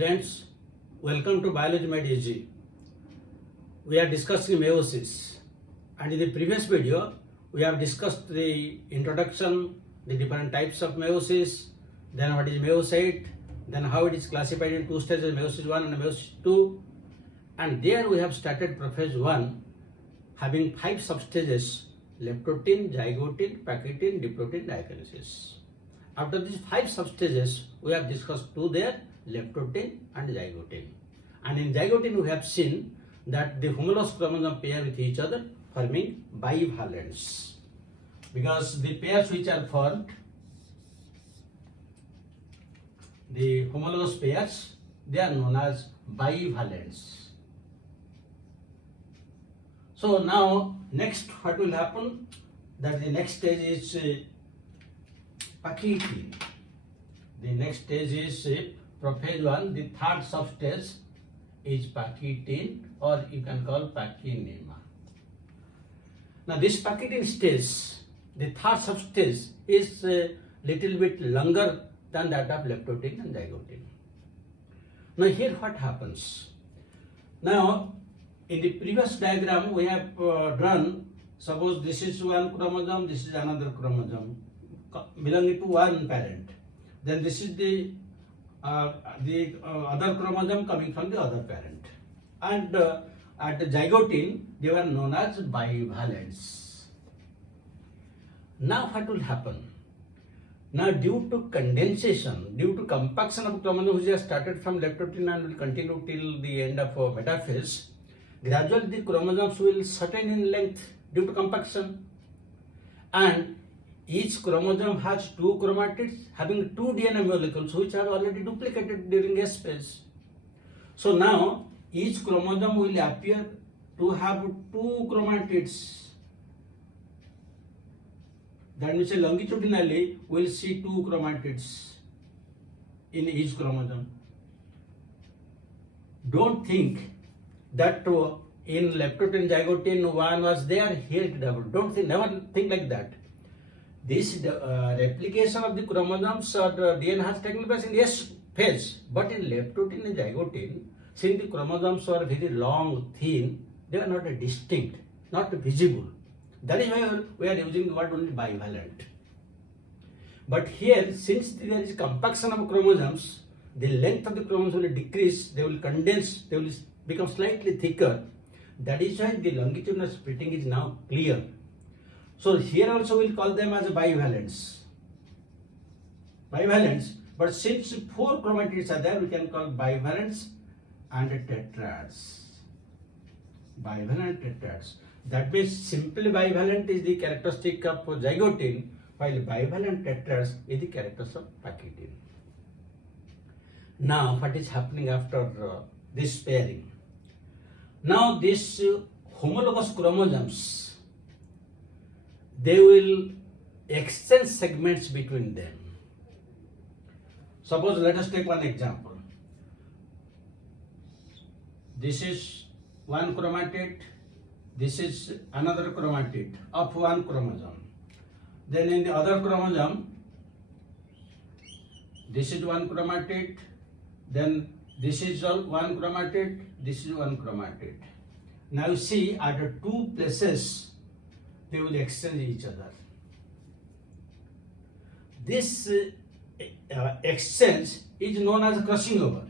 Friends, welcome to Biology Made Easy. We are discussing meiosis, and in the previous video we have discussed the introduction, the different types of meiosis, then what is meiocyte, then how it is classified in two stages, meiosis 1 and meiosis 2, and there we have started prophase 1 having 5 substages: leptotene, zygotene, pachytene, diploten, diakinesis. After these 5 substages, we have discussed 2 there, leptotene and zygotene. And in zygotene we have seen that the homologous chromosome pair with each other forming bivalents. Because the pairs which are formed, the homologous pairs, they are known as bivalents. So now next what will happen, that the next stage is PACHYTENE. The next stage is prophase 1, the third substage is PACHYTENE, or you can call pachynemia. Now this PACHYTENE stage, the third substage, is a little bit longer than that of leptotene and zygotene. Now here what happens? Now in the previous diagram we have drawn, suppose this is one chromosome, this is another chromosome belonging to one parent. Then this is the other chromosome coming from the other parent. And at the zygotene, they were known as bivalents. Now what will happen? Now due to condensation, due to compaction of chromosomes which has started from leptotene and will continue till the end of metaphase, gradually the chromosomes will shorten in length due to compaction, and each chromosome has 2 chromatids having 2 DNA molecules which are already duplicated during S phase. So now each chromosome will appear to have 2 chromatids. That means longitudinally we will see 2 chromatids in each chromosome. Don't think that in leptotene zygotene one was there, here it double. Don't think, never think like that. This replication of the chromosomes or the DNA has taken place in S phase, but in leptotene and zygotene, since the chromosomes were very long, thin, they are not distinct, not visible. That is why we are using the word only bivalent. But here, since there is compaction of chromosomes, the length of the chromosomes will decrease, they will condense, they will become slightly thicker. That is why the longitudinal splitting is now clear. So here also we'll call them as bivalents. Bivalents, but since 4 chromatids are there, we can call bivalents and tetrads. Bivalent tetrads. That means simply bivalent is the characteristic of zygotene, while bivalent tetrads is the characteristic of PACHYTENE. Now what is happening after this pairing? Now these homologous chromosomes, they will exchange segments between them. Suppose let us take one example. This is one chromatid, this is another chromatid of one chromosome. Then in the other chromosome, this is one chromatid, then this is one chromatid, this is one chromatid. Now you see at the 2 places they will exchange each other. This exchange is known as crossing over.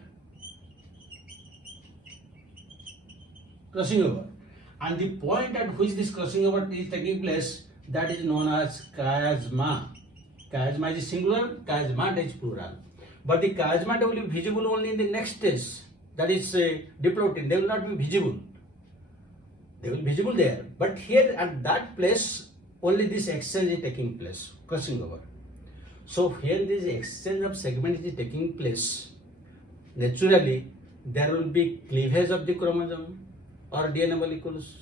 Crossing over. And the point at which this crossing over is taking place, that is known as chiasma. Chiasma is singular, chiasma is plural. But the chiasma will be visible only in the next stage, that is diplotene. They will not be visible. They will be visible there. But here at that place, only this exchange is taking place, crossing over. So here this exchange of segments is taking place. Naturally, there will be cleavage of the chromosome or DNA molecules.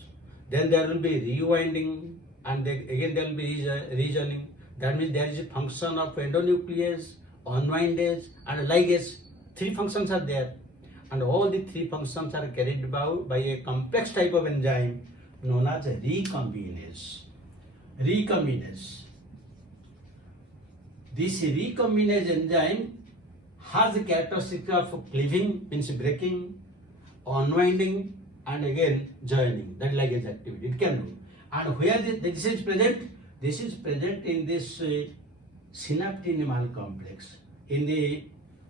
Then there will be rewinding, and then again there will be rejoining. That means there is a function of endonuclease, unwindage, and ligase. 3 functions are there. And all the 3 functions are carried out by a complex type of enzyme known as recombinase. Recombinase. This recombinase enzyme has the characteristic of cleaving, means breaking, unwinding, and again joining. That ligase activity it can do. And where this is present? This is present in this synaptic complex. In the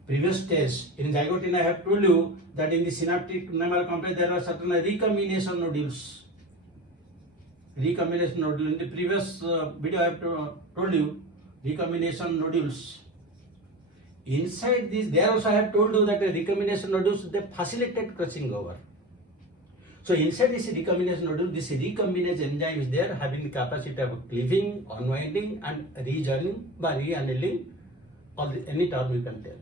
previous test, in zygote, I have told you that in the synaptic complex there are certain recombination nodules. Recombination nodule. In the previous video, I have told you recombination nodules. Inside this, there also I have told you that the recombination nodules they facilitate crossing over. So inside this recombination nodule, this recombinase enzyme is there, having the capacity of cleaving, unwinding, and rejoining by re-annealing, or any term you can tell.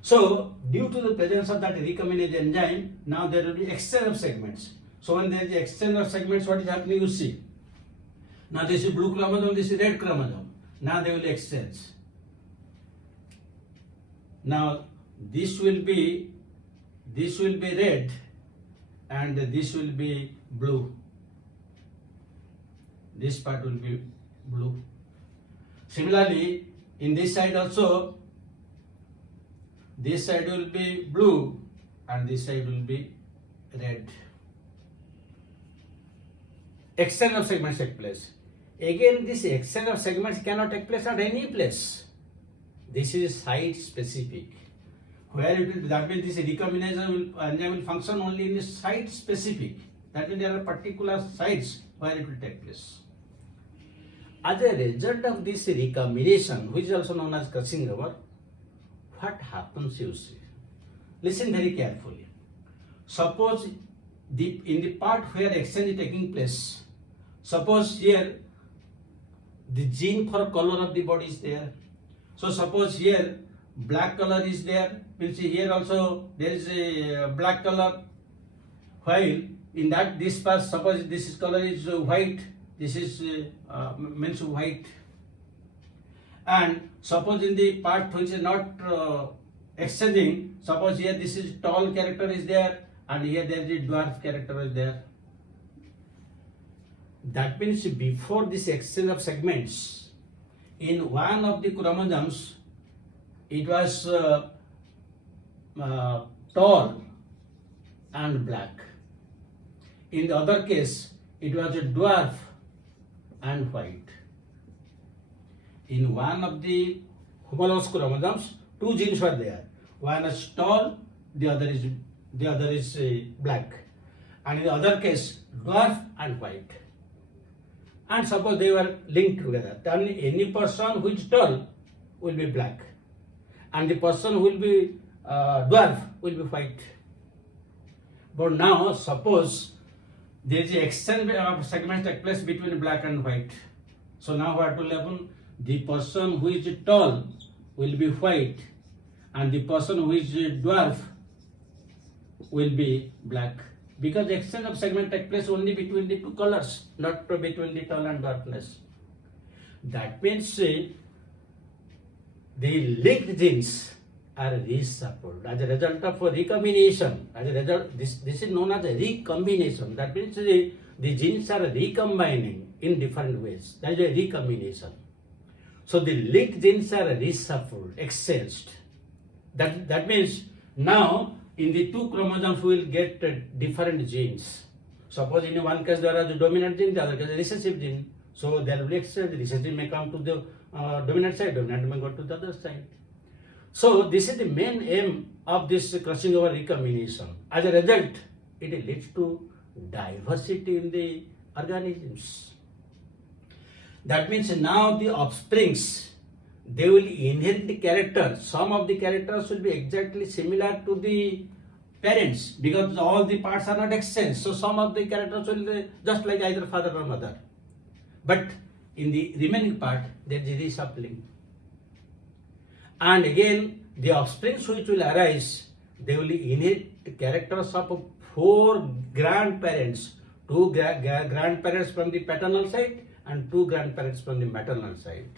So due to the presence of that recombinase enzyme, now there will be exchange of segments. So when there is exchange of segments, what is happening? You see. Now this is blue chromosome, this is red chromosome. Now they will exchange. Now this will be red and this will be blue. This part will be blue. Similarly, in this side also, this side will be blue and this side will be red. Exchange of segments take place. Again, this exchange of segments cannot take place at any place. This is site specific. Where it will, that means this recombinase enzyme will function only in the site specific. That means there are particular sites where it will take place. As a result of this recombination, which is also known as crossing over, what happens you see? Listen very carefully. Suppose in the part where exchange is taking place, suppose here the gene for color of the body is there. So suppose here black color is there, means here also there is a black color, while in that this part, suppose this color is white, this is means white, and suppose in the part which is not exchanging, suppose here this is tall character is there and here there is a dwarf character is there. That means before this exchange of segments, in one of the chromosomes it was tall and black. In the other case, it was a dwarf and white. In one of the homologous chromosomes, two genes were there. One is tall, the other is black, and in the other case, dwarf and white. And suppose they were linked together, then any person who is tall will be black, and the person who will be dwarf will be white. But now suppose there is an exchange of segments take place between black and white. So now what will happen? The person who is tall will be white and the person who is dwarf will be black. Because the exchange of segment take place only between the two colors, not between the tall and darkness. That means the linked genes are reshuffled as a result of recombination. As a result, this is known as a recombination. That means the genes are recombining in different ways. That is a recombination. So the linked genes are reshuffled, exchanged. That means now in the two chromosomes we will get different genes. Suppose in one case there is a dominant gene, the other case a recessive gene. So there will be exchange. The recessive may come to the dominant side, dominant may go to the other side. So this is the main aim of this crossing over recombination. As a result, it leads to diversity in the organisms. That means now the offsprings, they will inherit the character. Some of the characters will be exactly similar to the parents because all the parts are not exchanged. So some of the characters will be just like either father or mother. But in the remaining part, there is a reshuffling. And again, the offsprings which will arise, they will inherit the characters of 4 grandparents. 2 grandparents from the paternal side and 2 grandparents from the maternal side.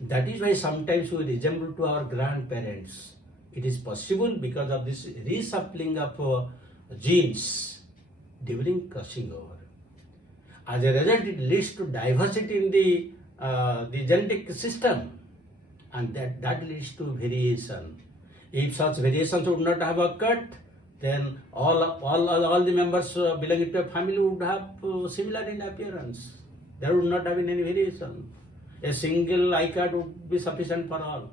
That is why sometimes we resemble to our grandparents. It is possible because of this reshuffling of genes during crossing over. As a result, it leads to diversity in the genetic system, and that leads to variation. If such variations would not have occurred, then all the members belonging to a family would have similar in appearance. There would not have been any variation. A single eye card would be sufficient for all.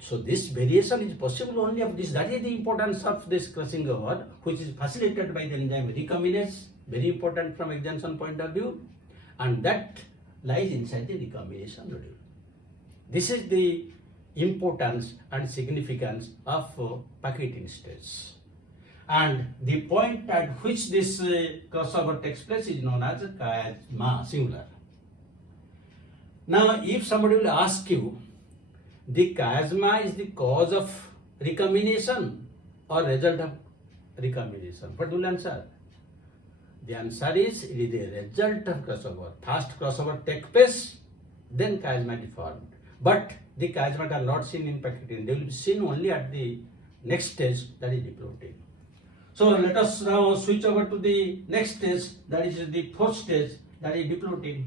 So this variation is possible only of this. That is the importance of this crossing over, which is facilitated by the enzyme recombinase, very important from extension point of view, and that lies inside the recombination nodule. This is the importance and significance of PACHYTENE stage. And the point at which this crossover takes place is known as chiasma, singular. Now, if somebody will ask you, the chiasma is the cause of recombination or result of recombination, what will you answer? The answer is, it is the result of crossover. First crossover takes place, then chiasma is formed. But the chiasma are not seen in PACHYTENE. They will be seen only at the next stage, that is DIPLOTENE. So let us now switch over to the next stage, that is the fourth stage, that is DIPLOTENE.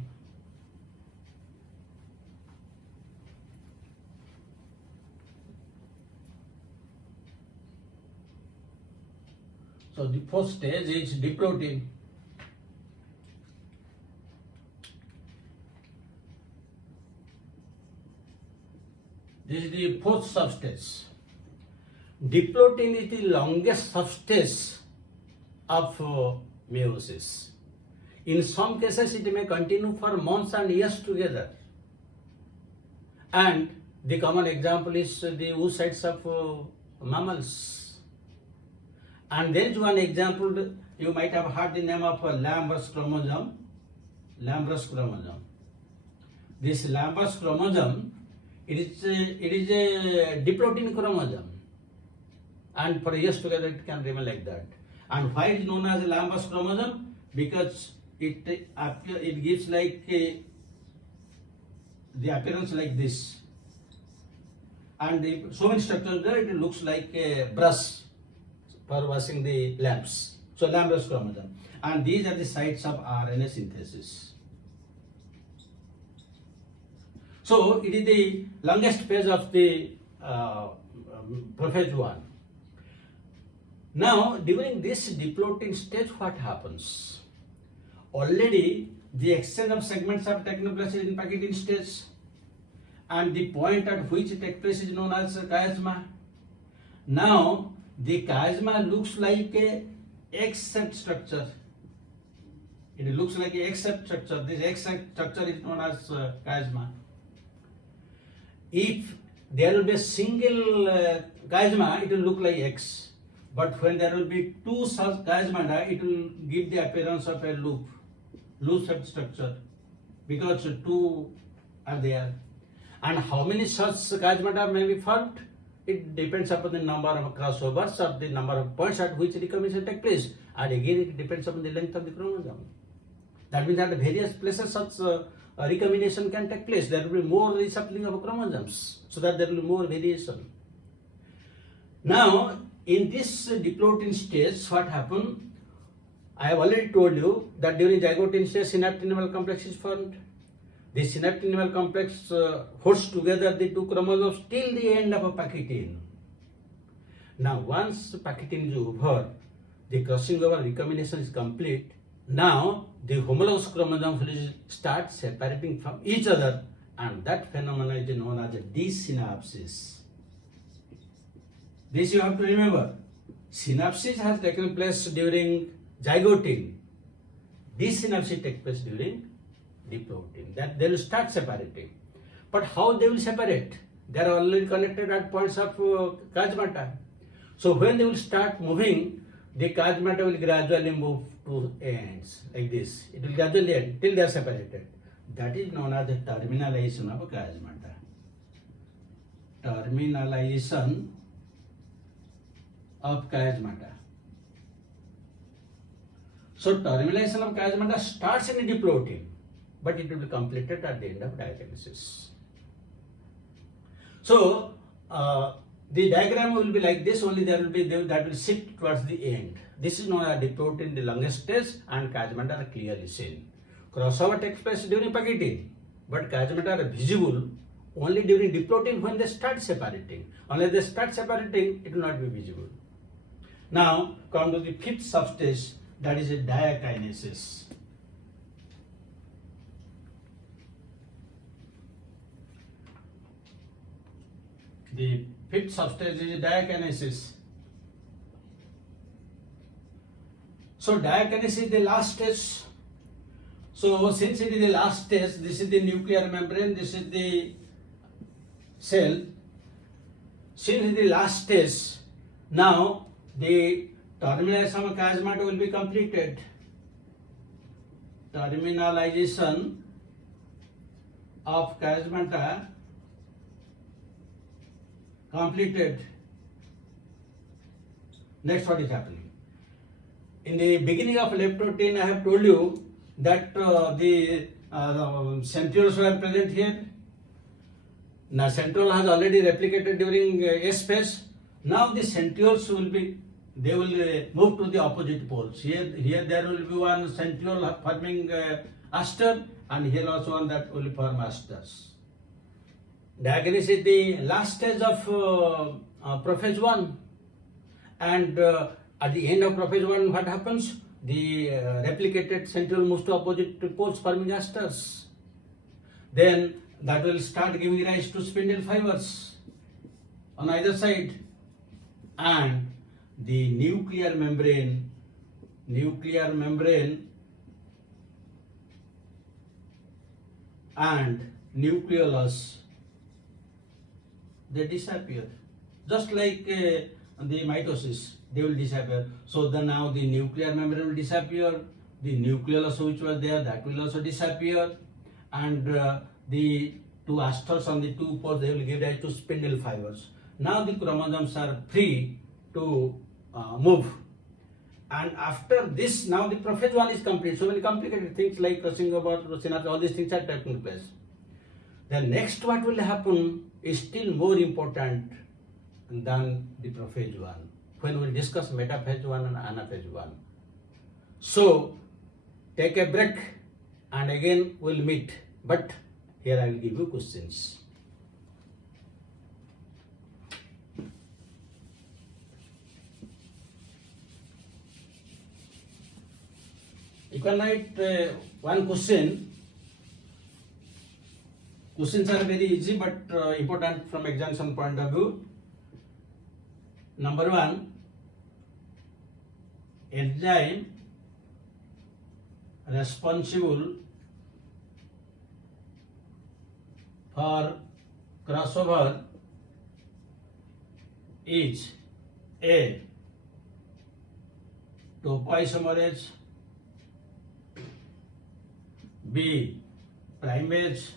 So the fourth stage is DIPLOTENE. This is the fourth substage. DIPLOTENE is the longest substage of meiosis. In some cases, it may continue for months and years together. And the common example is the oocytes of mammals. And there is one example, you might have heard the name of Lambert's chromosome. Lambert's chromosome. This Lambert's chromosome, it is a DIPLOTENE chromosome. And for years together it can remain like that. And why it is known as Lambert's chromosome? Because it gives like the appearance like this. And so many structures there, it looks like a brush for washing the lamps. So Lambert's chromosome. And these are the sites of RNA synthesis. So it is the longest phase of the prophase 1. Now, during this DIPLOTENE stage, what happens? Already, the exchange of segments have taken place in PACHYTENE stage, and the point at which it takes place is known as chiasma. Now, the chiasma looks like a X-shaped structure. It looks like a X-shaped structure. This X-shaped structure is known as chiasma. If there will be a single chiasma, it will look like X. But when there will be two such chiasma, it will give the appearance of a loop-shaped structure, because two are there. And how many such chiasma may be formed? It depends upon the number of crossovers or the number of points at which recombination takes place. And again, it depends upon the length of the chromosome. That means that at various places such recombination can take place. There will be more reshuffling of chromosomes, so that there will be more variation. Now, in this DIPLOTENE stage, what happened? I have already told you that during zygote stage, synaptic complex is formed. The synaptic complex holds together the two chromosomes till the end of a PACHYTENE. Now, once PACHYTENE is over, the crossing over recombination is complete. Now, the homologous chromosomes will start separating from each other, and that phenomenon is known as desynapsis. This you have to remember. Synapsis has taken place during zygote. Desynapsis takes place during DIPLOTENE. That they will start separating. But how they will separate? They are already connected at points of chiasma. So when they will start moving, the chiasma will gradually move to ends like this. It will gradually end till they are separated. That is known as the terminalisation of chiasma. Terminalisation of chiasma. So terminalisation of chiasma starts in DIPLOTENE, but it will be completed at the end of diakinesis. So the diagram will be like this, only there will be that will shift towards the end. This is known as DIPLOTENE, the longest stage, and chiasma are clearly seen. Crossover takes place during PACHYTENE, but chiasma are visible only during diplotenes when they start separating. Unless they start separating, it will not be visible. Now come to the fifth substage, that is a diakinesis. The fifth substage is diakinesis. So diakinesis is the last stage. So since it is the last stage, this is the nuclear membrane, this is the cell. Since it is the last stage, now the terminalisation of chiasmata will be completed. Terminalization of chiasmata completed. Next, what is happening? In the beginning of left protein, I have told you that the centrioles were present here. Now centriole has already replicated during S phase. Now the centrioles will move to the opposite poles. Here there will be one centriole forming aster, and here also one that will form asters. Diakinesis is the last stage of prophase 1, and at the end of prophase 1, what happens? The replicated centriole moves to opposite poles forming asters. Then that will start giving rise to spindle fibers on either side, and the nuclear membrane and nucleolus, they disappear, just like the mitosis, they will disappear. So then now the nuclear membrane will disappear, the nucleolus which was there, that will also disappear, and the two asters on the two poles, they will give rise to spindle fibers. Now the chromosomes are free to move, and after this, now the prophase 1 is complete. So many complicated things like crossing over, synapse, all these things are taking place. Then next, what will happen is still more important than the prophase 1, when we will discuss metaphase 1 and anaphase 1. So take a break and again we'll meet, but here I will give you questions. You can write one question. Questions are very easy but important from examination point of view. Number 1, enzyme responsible for crossover is A. Topoisomerase, B. Primase,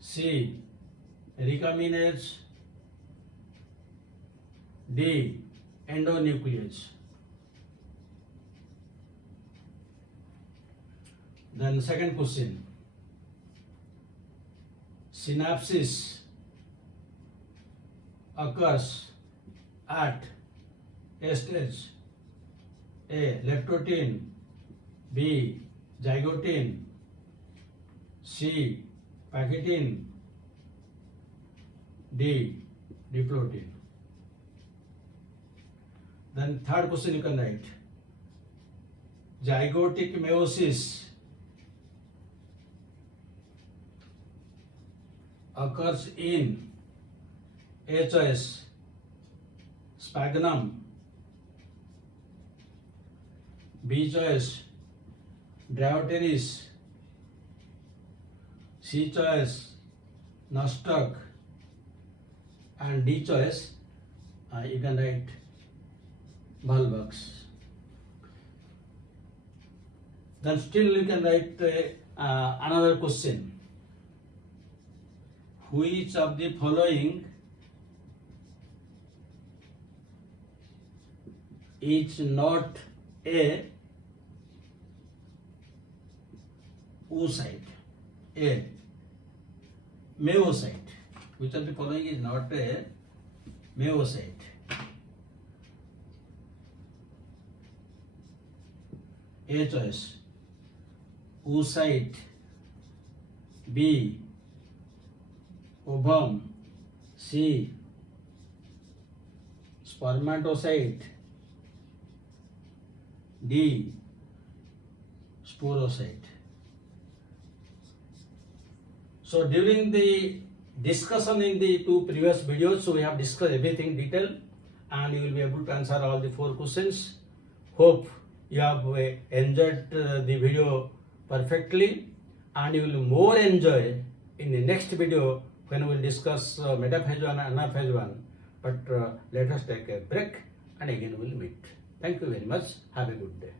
C. recombinase, D. endonuclease. Then second question, synapsis occurs at A stage: A. leptotene, B. zygotene, C. PACHYTENE, D. diplotene. Then third question you can write, zygotic meiosis occurs in A choice sphagnum, B choice Dryoteris, C choice nostoc, and D choice you can write Volvox. Then still you can write another question. Which of the following is not a oocyte? A. meiocyte. Which of the following is not a meiocyte? A choice oocyte, B. ovum, C, spermatocyte, D, sporocyte. So during the discussion in the two previous videos, so we have discussed everything in detail and you will be able to answer all the 4 questions. Hope you have enjoyed the video perfectly and you will more enjoy in the next video when we will discuss metaphase 1 and anaphase 1. But let us take a break and again we will meet. Thank you very much. Have a good day.